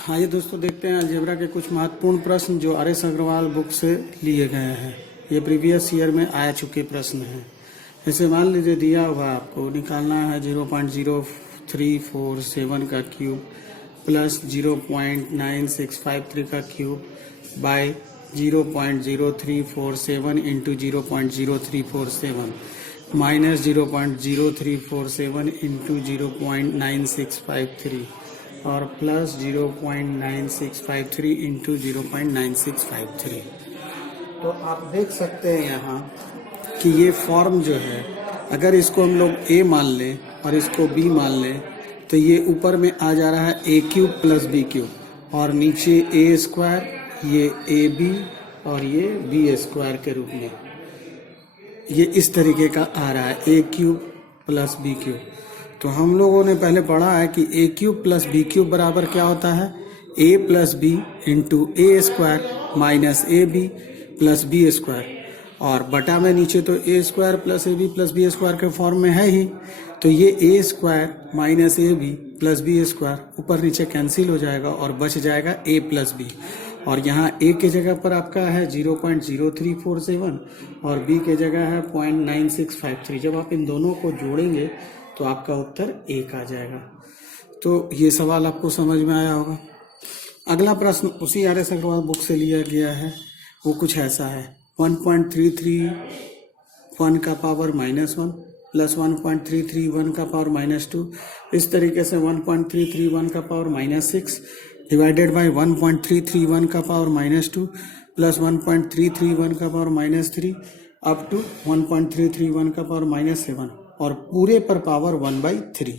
आइए दोस्तों देखते हैं अलजेब्रा के कुछ महत्वपूर्ण प्रश्न जो आर एस अग्रवाल बुक से लिए गए हैं। ये प्रीवियस ईयर में आ चुके प्रश्न हैं। जैसे मान लीजिए दिया हुआ आपको निकालना है 0.0347 का क्यूब प्लस 0.9653 का cube by 0.0347 into 0.0347 minus 0.0347 into 0.9653 और प्लस 0.9653 इंटू 0.9653। तो आप देख सकते हैं यहाँ कि ये फॉर्म जो है, अगर इसको हम लोग a मान लें और इसको b मान लें तो ये ऊपर में आ जा रहा है a cube plus b cube और नीचे a स्क्वायर, ये ab और ये b स्क्वायर के रूप में ये इस तरीके का आ रहा है a cube plus b cube. तो हम लोगों ने पहले पढ़ा है कि a cube plus b cube बराबर क्या होता है, a plus b into a square minus A B plus B square और बटा में नीचे तो a square plus A B plus B square के फॉर्म में है ही। तो ये a square minus A B plus B square ऊपर नीचे कैंसिल हो जाएगा और बच जाएगा a प्लस बी। और यहाँ a के जगह पर आपका है 0.0347 और b के जगह है 0.9653। जब आप इन दोनों को जोड़ेंगे तो आपका उत्तर 1 आ जाएगा। तो ये सवाल आपको समझ में आया होगा। अगला प्रश्न उसी आर एस अग्रवाल बुक से लिया गया है, वो कुछ ऐसा है 1.331 का पावर -1 प्लस 1.331 का पावर -2, इस तरीके से 1.331 का पावर -6 डिवाइडेड बाय 1.331 का पावर -2 प्लस 1.331 का पावर -3 अप टू 1.331 का पावर -7 और पूरे पर पावर 1/3।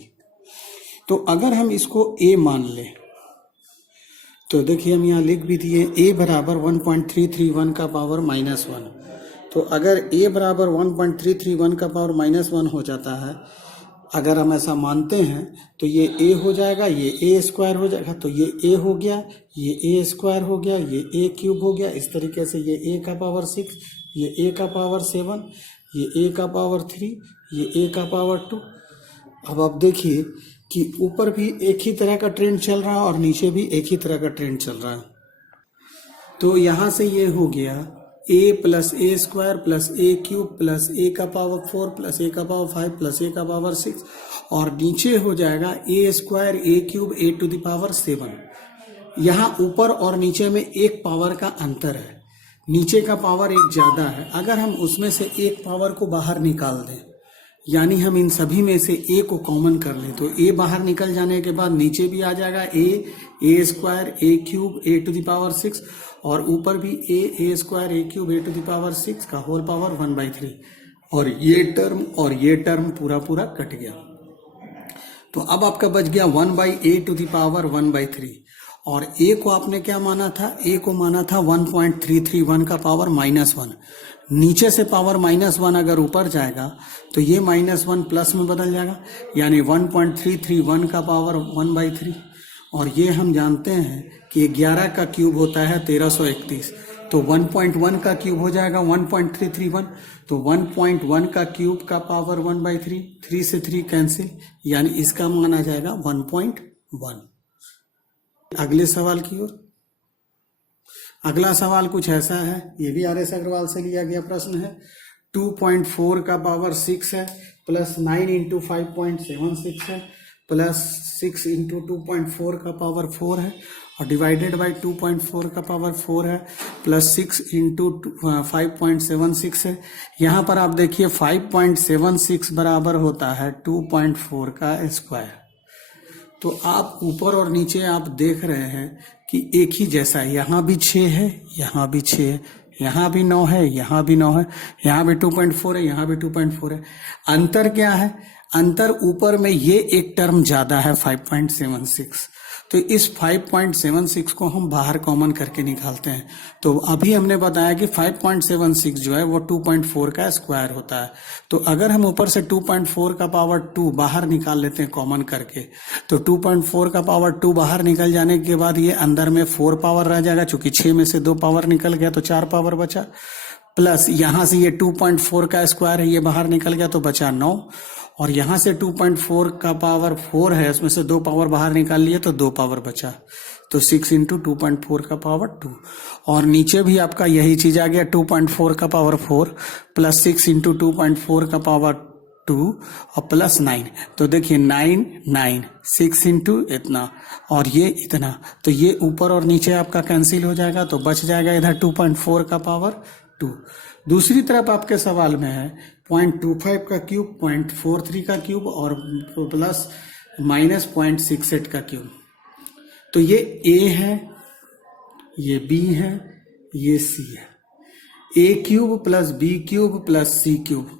तो अगर हम इसको a मान लें तो देखिए हम यहाँ लिख भी दिए a बराबर 1.331 का पावर -1। तो अगर a बराबर 1.331 का पावर -1 हो जाता है, अगर हम ऐसा मानते हैं तो ये a हो जाएगा, ये a स्क्वायर हो जाएगा, तो ये a हो गया, ये a स्क्वायर हो गया, ये a क्यूब हो गया। इस तरीके से ये a का पावर 6, ये a का पावर 7, ये a का पावर 3, ये a का पावर 2। अब आप देखिए कि ऊपर भी एक ही तरह का ट्रेंड चल रहा है और नीचे भी एक ही तरह का ट्रेंड चल रहा है। तो यहाँ से ये हो गया a plus A square plus A cube plus a का पावर 4 प्लस a का पावर 5 प्लस a का पावर 6 और नीचे हो जाएगा a square a cube a to the power 7। यहाँ ऊपर और नीचे में एक पावर का अंतर है, नीचे का पावर एक ज्यादा है। अगर हम उसमें से एक पावर को बाहर निकाल दें, यानी हम इन सभी में से a को कॉमन कर लें, तो a बाहर निकल जाने के बाद नीचे भी आ जाएगा a square a cube a to the power 6 और ऊपर भी a square a cube a to the power 6 का होल पावर 1/3 और ये टर्म पूरा पूरा कट गया। तो अब आपका बच गया 1/a टू द पावर 1/3 और a को आपने क्या माना था, a को माना था 1.331 का पावर -1। नीचे से पावर -1 अगर ऊपर जाएगा तो ये -1 प्लस में बदल जाएगा, यानी 1.331 का पावर 1/3 और ये हम जानते हैं कि 11 का क्यूब होता है 1331। तो 1.1 का क्यूब हो जाएगा 1.331, तो 1.1 का क्यूब का पावर 1/3, 3 से 3 कैंसिल, यानी इसका मान आ जाएगा 1.1। अगले सवाल की ओर। अगला सवाल कुछ ऐसा है, ये भी आर एस अग्रवाल से लिया गया प्रश्न है। 2.4 का पावर 6 है प्लस 9 इंटू 5.76 है प्लस 6 इंटू 2.4 का पावर 4 है और डिवाइडेड बाय 2.4 का पावर 4 है प्लस 6 इंटू 5.76 है। यहाँ पर आप देखिए 5.76 बराबर होता है 2.4 का स्क्वायर। तो आप ऊपर और नीचे आप देख रहे हैं कि एक ही जैसा है, यहाँ भी 6 है, यहाँ भी 6 है, यहाँ भी 9 है, यहाँ भी 9 है, यहाँ भी 2.4 है, यहाँ भी 2.4 है। अंतर क्या है, अंतर ऊपर में ये एक टर्म ज्यादा है 5.76। तो इस 5.76 को हम बाहर कॉमन करके निकालते हैं। तो अभी हमने बताया कि 5.76 जो है वो 2.4 का स्क्वायर होता है। तो अगर हम ऊपर से 2.4 का पावर 2 बाहर निकाल लेते हैं कॉमन करके, तो 2.4 का पावर 2 बाहर निकल जाने के बाद ये अंदर में 4 पावर रह जाएगा, चूंकि 6 में से 2 पावर निकल गया तो 4 पावर बचा, प्लस यहाँ से ये 2.4 का स्क्वायर है, ये बाहर निकल गया तो बचा 9 और यहाँ से 2.4 का पावर 4 है, उसमें से 2 पावर बाहर निकाल लिए तो 2 पावर बचा, तो 6 इंटू 2.4 का पावर 2। और नीचे भी आपका यही चीज आ गया, 2.4 का पावर 4 प्लस 6 इंटू 2.4 का पावर 2 और प्लस 9। तो देखिए 9 9 6 इंटू इतना और ये इतना, तो ये ऊपर और नीचे आपका कैंसिल हो जाएगा, तो बच जाएगा इधर 2.4 का पावर 2। दूसरी तरफ आपके सवाल में है 0.25 का क्यूब, 0.43 का क्यूब और प्लस माइनस 0.68 का क्यूब। तो ये ए है, ये बी है, ये सी है। A cube plus B cube plus C cube,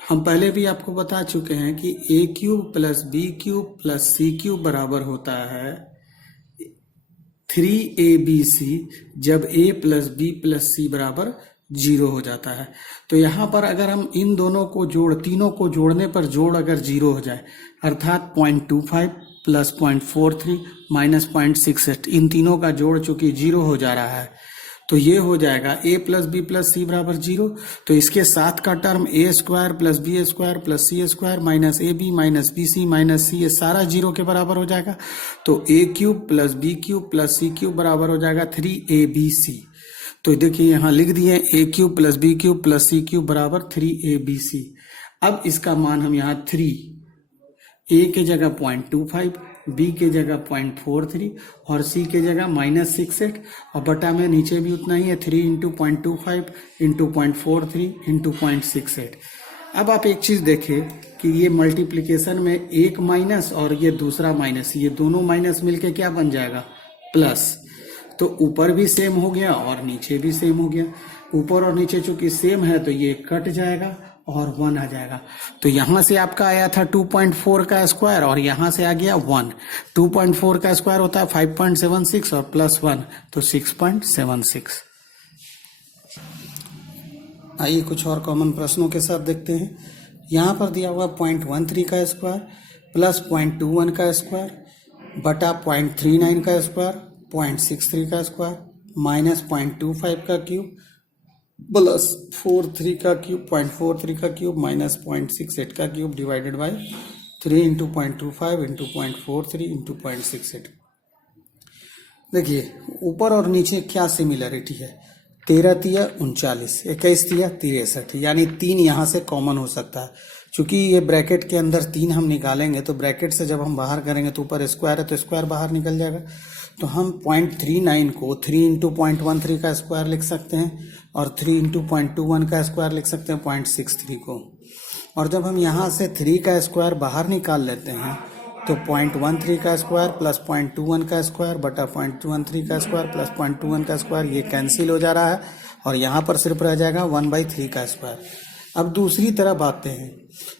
हम पहले भी आपको बता चुके हैं कि A cube plus B cube plus C cube बराबर होता है 3abc, जब a plus B plus C बराबर 0 हो जाता है। तो यहाँ पर अगर हम इन दोनों को तीनों को जोड़ने पर जोड़ अगर 0 हो जाए, अर्थात 0.25 प्लस 0.43 माइनस 0.68, इन तीनों का जोड़ चूंकि 0 हो जा रहा है, तो ये हो जाएगा a plus B plus C बराबर 0। तो इसके साथ का term a square plus B square plus C square minus A B minus B C minus C, ये सारा 0 के बराबर हो जाएगा। तो a cube plus B cube plus C cube बराबर हो जाएगा 3abc। तो देखिए यहाँ लिख दिए a cube plus B cube plus C cube बराबर 3abc। अब इसका मान हम यहाँ 3, a के जगह 0.25, बी के जगह 0.43 और सी के जगह -68 और बटा में नीचे भी उतना ही है, 3 इंटू 0.25 इंटू 0.43 इंटू 0.68। अब आप एक चीज देखें कि ये मल्टीप्लिकेशन में एक माइनस और ये दूसरा माइनस, ये दोनों माइनस मिलके क्या बन जाएगा, प्लस। तो ऊपर भी सेम हो गया और नीचे भी सेम हो गया। ऊपर और नीचे चूंकि सेम है तो ये कट जाएगा और 1 आ जाएगा। तो यहां से आपका आया था 2.4 का स्क्वायर और यहां से आ गया 1। 2.4 का स्क्वायर होता है 5.76 और प्लस 1 तो 6.76। आइए कुछ और कॉमन प्रश्नों के साथ देखते हैं। यहां पर दिया हुआ 0.13 का स्क्वायर प्लस 0.21 का स्क्वायर बटा 0.39 का स्क्वायर, 0.63 का स्क्वायर माइनस 0.25 का क्यूब प्लस 43 का क्यूब, 0.43 का क्यूब माइनस 0.68 का cube divided by 3 into 0.25 into 0.43 into 0.68। देखिए ऊपर और नीचे क्या सिमिलरिटी है, 13 तिया 39, 21 तिया 63, यानी 3 यहाँ से कॉमन हो सकता है। चूंकि ये ब्रैकेट के अंदर 3 हम निकालेंगे तो ब्रैकेट से जब हम बाहर करेंगे तो ऊपर स्क्वायर है तो स्क्वायर बाहर निकल जाएगा। तो हम 0.39 को 3 इंटू 0.13 का स्क्वायर लिख सकते हैं और 3 इंटू 0.21 का स्क्वायर लिख सकते हैं 0.63 को। और जब हम यहाँ से 3 का स्क्वायर बाहर निकाल लेते हैं तो 0.13 का स्क्वायर प्लस 0.21 का स्क्वायर बटा 0.13 का स्क्वायर प्लस 0.21 का स्क्वायर, ये कैंसिल हो जा रहा है और यहाँ पर सिर्फ रह जाएगा 1/3 का स्क्वायर। अब दूसरी तरफ आते हैं।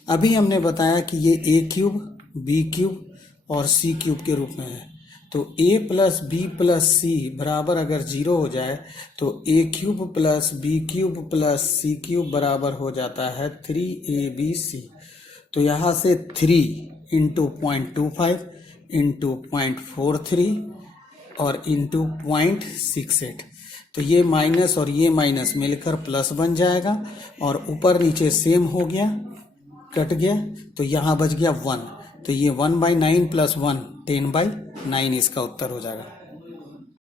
अभी हमने बताया कि ये a क्यूब बी क्यूब और सी क्यूब के रूप में है। तो a plus B plus C बराबर अगर 0 हो जाए तो a cube plus B cube plus C cube बराबर हो जाता है 3abc। तो यहाँ से 3 इंटू 0.25 इंटू 0.43 और इंटू 0.68, तो ये माइनस और ये माइनस मिलकर प्लस बन जाएगा और ऊपर नीचे सेम हो गया, कट गया, तो यहाँ बच गया 1। तो ये 1/9 प्लस 1 10/9 इसका उत्तर हो जाएगा।